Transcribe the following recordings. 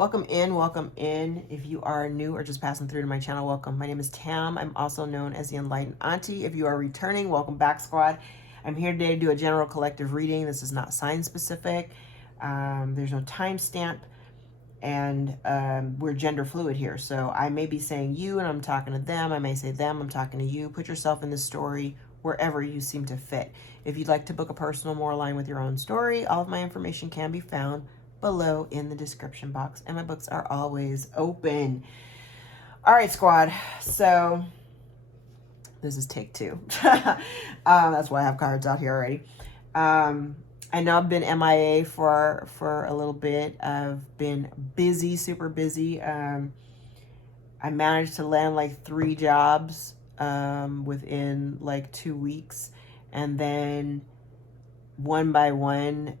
Welcome in, welcome in. If you are new or just passing through to my channel, welcome. My name is Tam. I'm also known as the Enlightened Auntie. If you are returning, welcome back, squad. I'm here today to do a general collective reading. This is not sign specific. There's no timestamp, and we're gender fluid here. So I may be saying you and I'm talking to them. I may say them, I'm talking to you. Put yourself in the story wherever you seem to fit. If you'd like to book a personal more aligned with your own story, all of my information can be found below in the description box, and my books are always open. All right, squad. So this is take two. That's why I have cards out here already. I know I've been MIA for a little bit. I've been busy, super busy. I managed to land like 3 jobs within like 2 weeks, and then one by one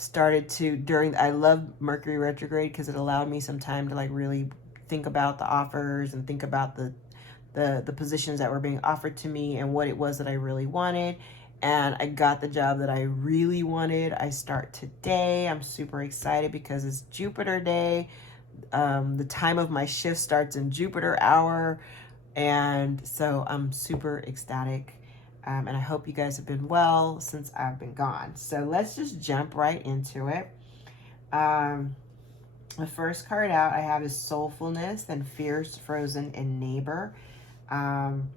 started to I love Mercury retrograde because it allowed me some time to like really think about the offers and think about the positions that were being offered to me and what it was that I really wanted. And I got the job that I really wanted. I start today. I'm super excited because it's Jupiter day. The time of my shift starts in Jupiter hour, and so I'm super ecstatic. And I hope you guys have been well since I've been gone. So let's just jump right into it. The first card out I have is Soulfulness, then Fierce, Frozen, and Neighbor. On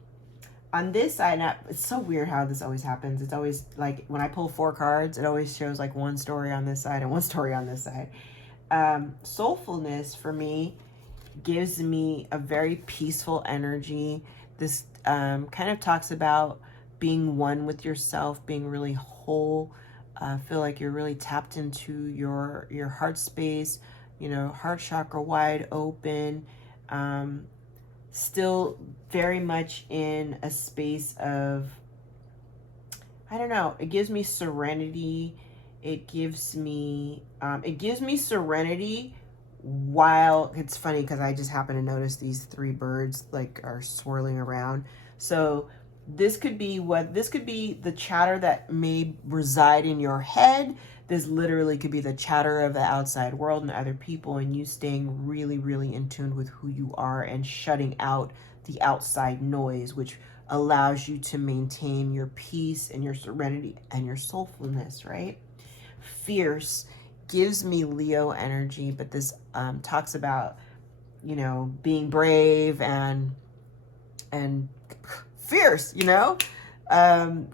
this side, it's so weird how this always happens. It's always like when I pull 4 cards, it always shows like one story on this side and one story on this side. Soulfulness for me gives me a very peaceful energy. This kind of talks about being one with yourself, being really whole. Feel like you're really tapped into your heart space, you know, heart chakra wide open. Still very much in a space of, I don't know, it gives me serenity. It gives me serenity while, it's funny because I just happen to notice these 3 birds like are swirling around. So this could be the chatter that may reside in your head. This literally could be the chatter of the outside world and other people, and you staying really, really in tune with who you are and shutting out the outside noise, which allows you to maintain your peace and your serenity and your soulfulness, right? Fierce gives me Leo energy, but this talks about, you know, being brave and fierce, you know,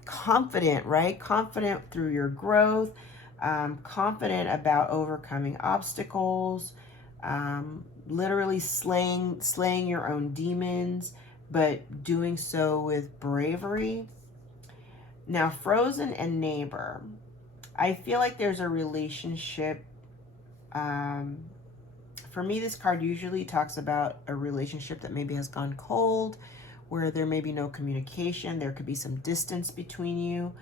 confident, right? Confident through your growth, confident about overcoming obstacles, literally slaying your own demons, but doing so with bravery. Now, Frozen and Neighbor. I feel like there's a relationship. For me, this card usually talks about a relationship that maybe has gone cold, where there may be no communication. There could be some distance between you.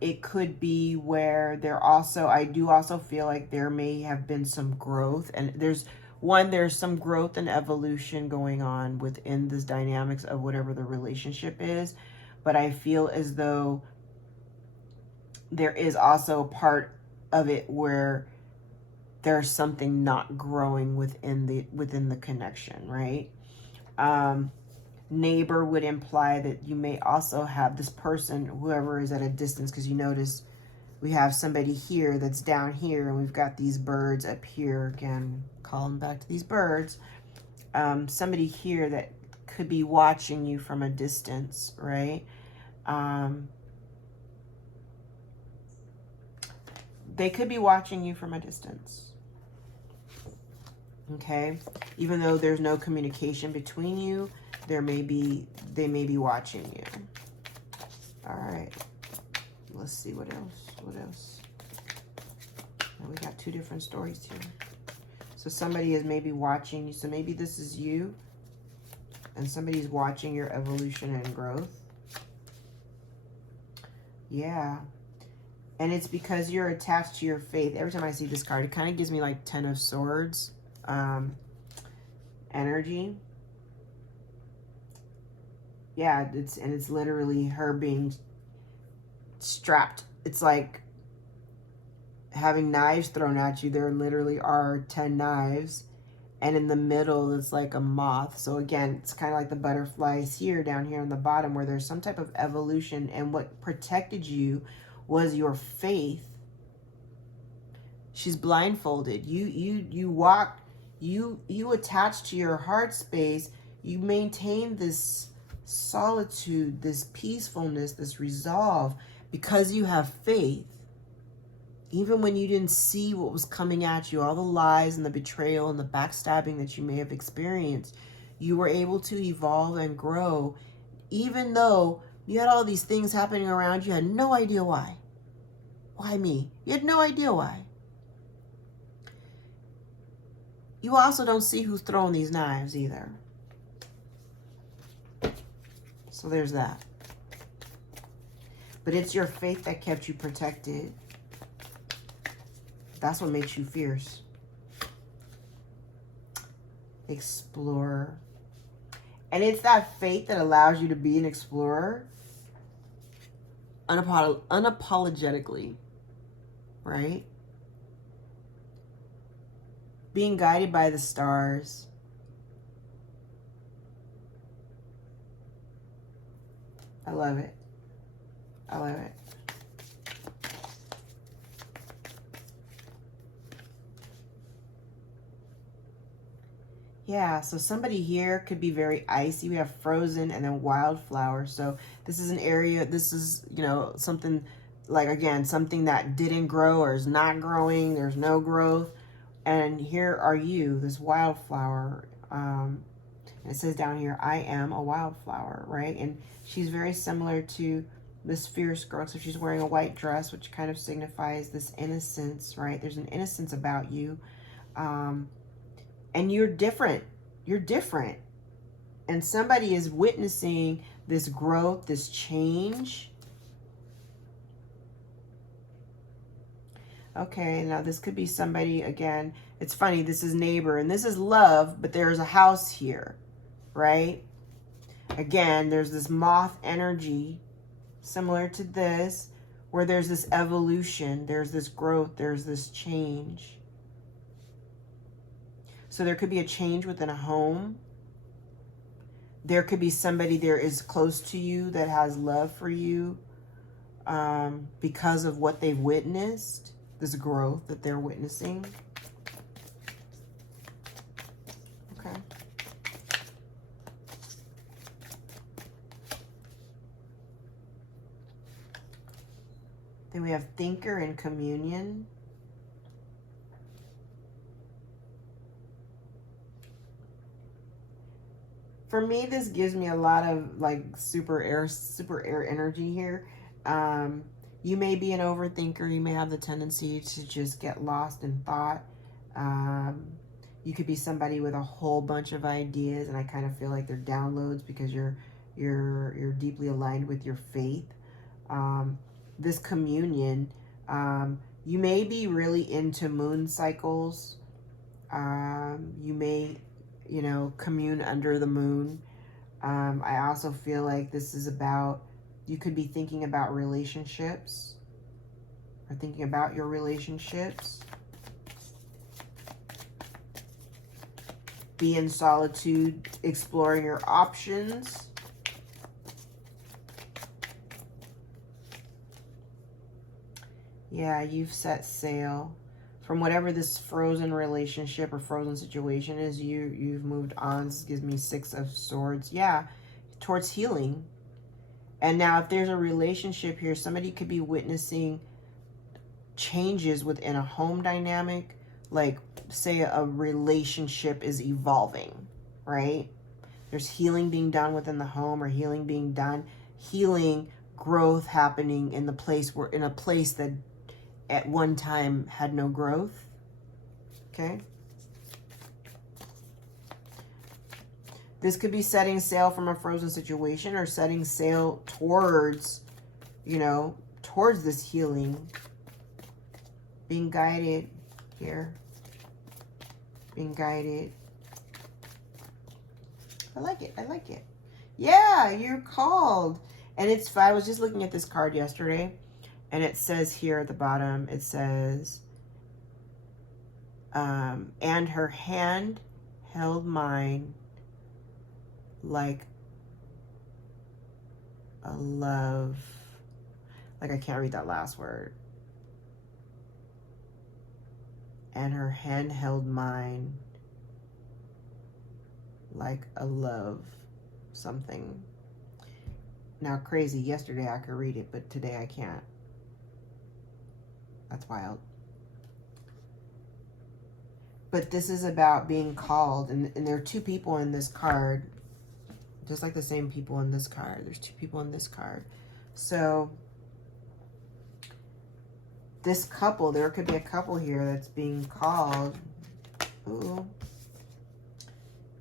It could be where I do also feel like there may have been some growth, and there's some growth and evolution going on within this dynamics of whatever the relationship is. But I feel as though there is also a part of it where there's something not growing within the connection, right? Neighbor would imply that you may also have this person, whoever is at a distance, because you notice we have somebody here that's down here, and we've got these birds up here. Again, calling back to these birds. Somebody here that could be watching you from a distance, right? They could be watching you from a distance. Okay, even though there's no communication between you, they may be watching you. All right, let's see what else. Now we got 2 different stories here. So somebody is maybe watching you. So maybe this is you, and somebody's watching your evolution and growth. Yeah. And it's because you're attached to your faith. Every time I see this card, it kind of gives me like 10 of Swords energy. Yeah, it's literally her being strapped. It's like having knives thrown at you. There literally are 10 knives. And in the middle, it's like a moth. So again, it's kind of like the butterflies here, down here on the bottom, where there's some type of evolution. And what protected you was your faith. She's blindfolded. You walk, you attach to your heart space. You maintain this solitude, this peacefulness, this resolve, because you have faith. Even when you didn't see what was coming at you, all the lies and the betrayal and the backstabbing that you may have experienced, you were able to evolve and grow. Even though you had all these things happening around you, had no idea why. Why me? You had no idea why. You also don't see who's throwing these knives either. So there's that. But it's your faith that kept you protected. That's what makes you fierce. Explorer. And it's that faith that allows you to be an explorer unapologetically, right? Being guided by the stars. I love it. I love it. Yeah, so somebody here could be very icy. We have frozen and then wildflower. So this is an area, this is, you know, something like, again, something that didn't grow or is not growing. There's no growth. And here are you, this wildflower. And it says down here, I am a wildflower, right? And she's very similar to this fierce girl. So she's wearing a white dress, which kind of signifies this innocence, right? There's an innocence about you. And you're different. You're different. And somebody is witnessing this growth, this change. Okay, now this could be somebody, again, it's funny, this is neighbor and this is love, but there's a house here, right? Again, there's this moth energy similar to this, where there's this evolution, there's this growth, there's this change. So there could be a change within a home. There could be somebody there is close to you that has love for you because of what they've witnessed, this growth that they're witnessing. Okay. Then we have thinker and communion. For me, this gives me a lot of like super air energy here. You may be an overthinker. You may have the tendency to just get lost in thought. You could be somebody with a whole bunch of ideas, and I kind of feel like they're downloads because you're deeply aligned with your faith. This communion, you may be really into moon cycles. You may, you know, commune under the moon. I also feel like this is about, you could be thinking about relationships or thinking about your relationships. Be in solitude, exploring your options. Yeah, you've set sail. From whatever this frozen relationship or frozen situation is, you've moved on. This gives me 6 of Swords. Yeah, towards healing. And now if there's a relationship here, somebody could be witnessing changes within a home dynamic. Like, say a relationship is evolving, right? There's healing being done within the home, or healing being done. Healing, growth happening in a place that at one time had no growth. Okay. This could be setting sail from a frozen situation, or setting sail towards, you know, towards this healing. Being guided here. Being guided. I like it. I like it. Yeah, you're called. And it's, I was just looking at this card yesterday, and it says here at the bottom, it says, And her hand held mine like a love. Like, I can't read that last word. And her hand held mine like a love something. Now, crazy, yesterday I could read it, but today I can't. That's wild. But this is about being called, and there are two people in this card, just like the same people in this card. There's two people in this card. So this couple, there could be a couple here that's being called. Ooh.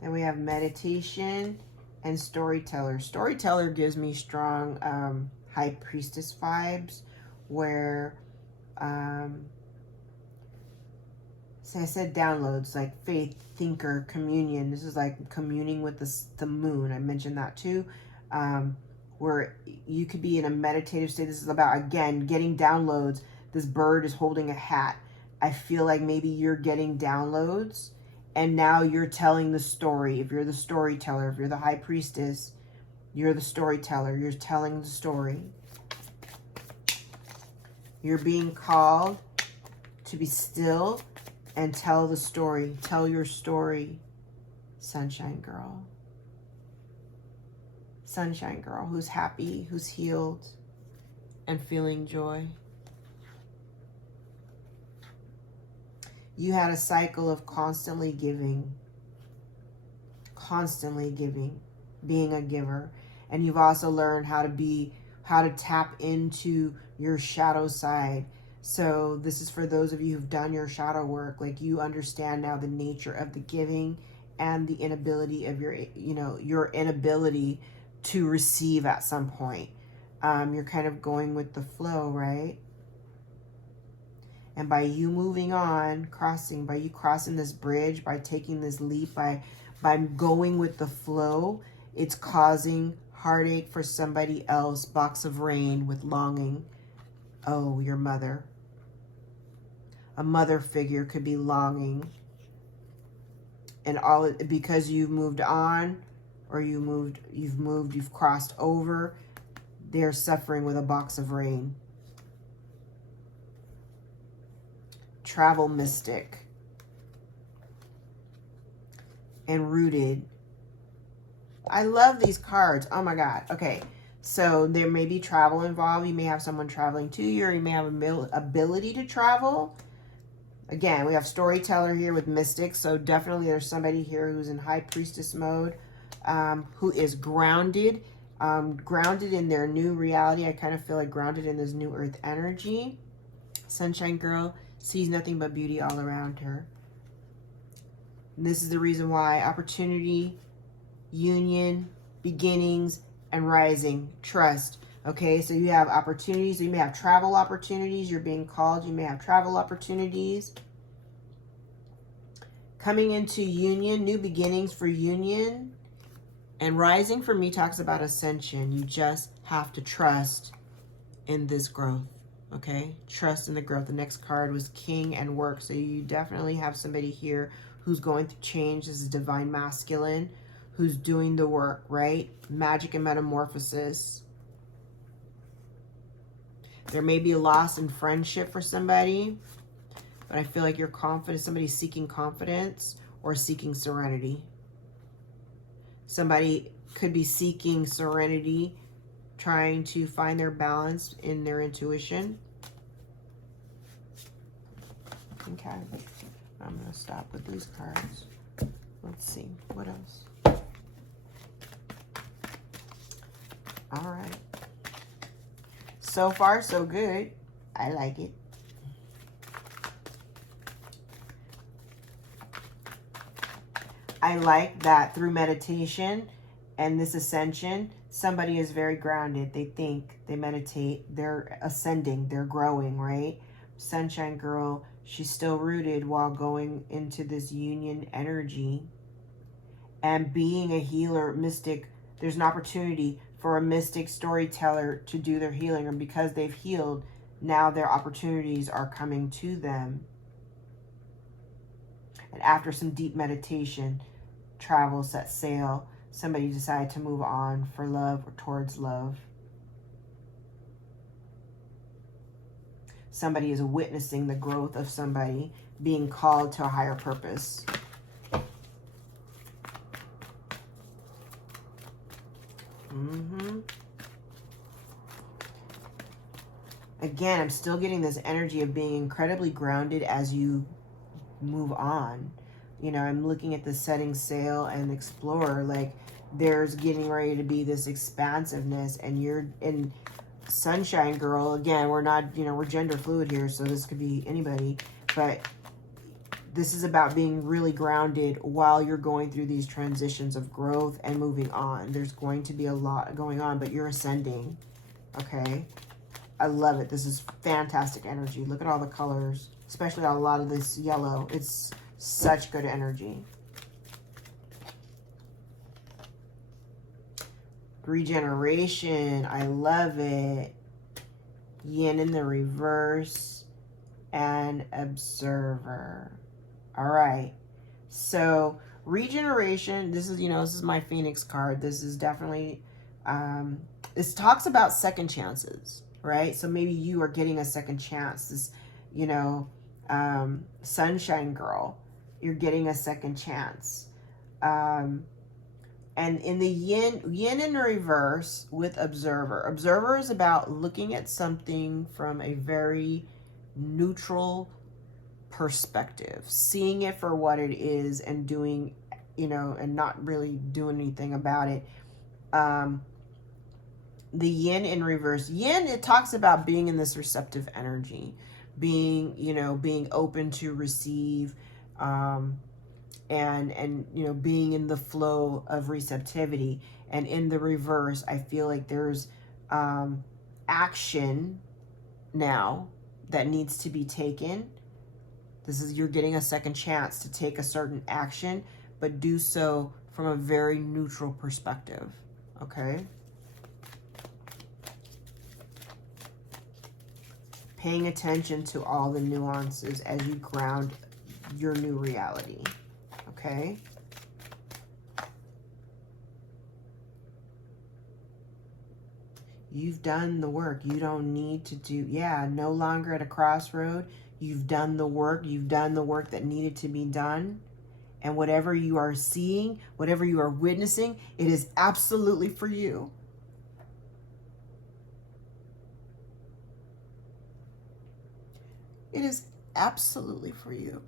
Then we have meditation and storyteller. Storyteller gives me strong high priestess vibes, where so I said downloads, like faith, thinker, communion. This is like communing with the moon. I mentioned that too. Where you could be in a meditative state. This is about, again, getting downloads. This bird is holding a hat. I feel like maybe you're getting downloads and now you're telling the story. If you're the storyteller, if you're the high priestess, you're the storyteller. You're telling the story. You're being called to be still and tell the story. Tell your story, sunshine girl. Sunshine girl who's happy, who's healed, and feeling joy. You had a cycle of constantly giving, being a giver. And you've also learned how to tap into your shadow side. So this is for those of you who've done your shadow work. Like, you understand now the nature of the giving and the inability of your inability to receive at some point. You're kind of going with the flow, right? And by you moving on, by you crossing this bridge, by taking this leap, by going with the flow, it's causing heartache for somebody else. Box of rain with longing. Oh, your mother. A mother figure could be longing. And all because you've moved on, or you've crossed over, they're suffering with a box of rain. Travel mystic. And rooted. I love these cards. Oh my God. Okay. So there may be travel involved. You may have someone traveling to you, or you may have ability to travel. Again, we have storyteller here with mystic. So definitely there's somebody here who's in high priestess mode, who is grounded, grounded in their new reality. I kind of feel like grounded in this new earth energy. Sunshine girl sees nothing but beauty all around her. And this is the reason why opportunity, union, beginnings, and rising, trust. Okay, so you have opportunities. So you may have travel opportunities. You're being called. You may have travel opportunities. Coming into union, new beginnings for union. And rising for me talks about ascension. You just have to trust in this growth. Okay, trust in the growth. The next card was king and work. So you definitely have somebody here who's going through change. This is divine masculine, who's doing the work, right? Magic and metamorphosis. There may be a loss in friendship for somebody, but I feel like you're confident. Somebody's seeking confidence or seeking serenity. Somebody could be seeking serenity, trying to find their balance in their intuition. Okay, I'm going to stop with these cards. Let's see, what else? All right. So far, so good. I like it. I like that through meditation and this ascension, somebody is very grounded. They think, they meditate, they're ascending, they're growing, right? Sunshine girl, she's still rooted while going into this union energy. And being a healer, mystic, there's an opportunity for a mystic storyteller to do their healing. And because they've healed, now their opportunities are coming to them. And after some deep meditation, travel set sail. Somebody decided to move on for love or towards love. Somebody is witnessing the growth of somebody being called to a higher purpose. Again, I'm still getting this energy of being incredibly grounded as you move on. You know, I'm looking at the setting sail and explorer, like there's getting ready to be this expansiveness, and you're in sunshine girl. Again, we're not, you know, we're gender fluid here, so this could be anybody, but this is about being really grounded while you're going through these transitions of growth and moving on. There's going to be a lot going on, but you're ascending. Okay. I love it. This is fantastic energy. Look at all the colors, especially a lot of this yellow. It's such good energy. Regeneration. I love it. Yin in the reverse and observer. All right. So regeneration, this is, you know, this is my Phoenix card. This is definitely, this talks about second chances, right? So maybe you are getting a second chance. This, you know, sunshine girl, you're getting a second chance. And in the yin in the reverse with observer. Observer is about looking at something from a very neutral perspective, seeing it for what it is and doing, you know, and not really doing anything about it. The yin in reverse. Yin, it talks about being in this receptive energy, being, you know, being open to receive, and you know, being in the flow of receptivity. And in the reverse, I feel like there's action now that needs to be taken. This is, you're getting a second chance to take a certain action, but do so from a very neutral perspective. Okay. Paying attention to all the nuances as you ground your new reality. Okay. You've done the work. You don't need to do, yeah, no longer at a crossroad. You've done the work. You've done the work that needed to be done. And whatever you are seeing, whatever you are witnessing, it is absolutely for you. It is absolutely for you.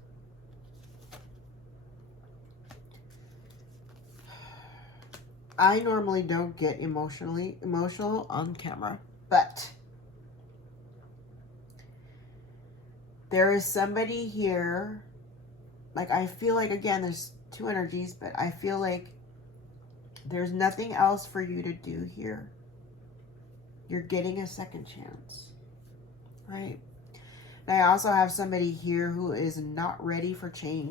I normally don't get emotional on camera, but there is somebody here. Like, I feel like, again, there's two energies, but I feel like there's nothing else for you to do here. You're getting a second chance, right? And I also have somebody here who is not ready for change.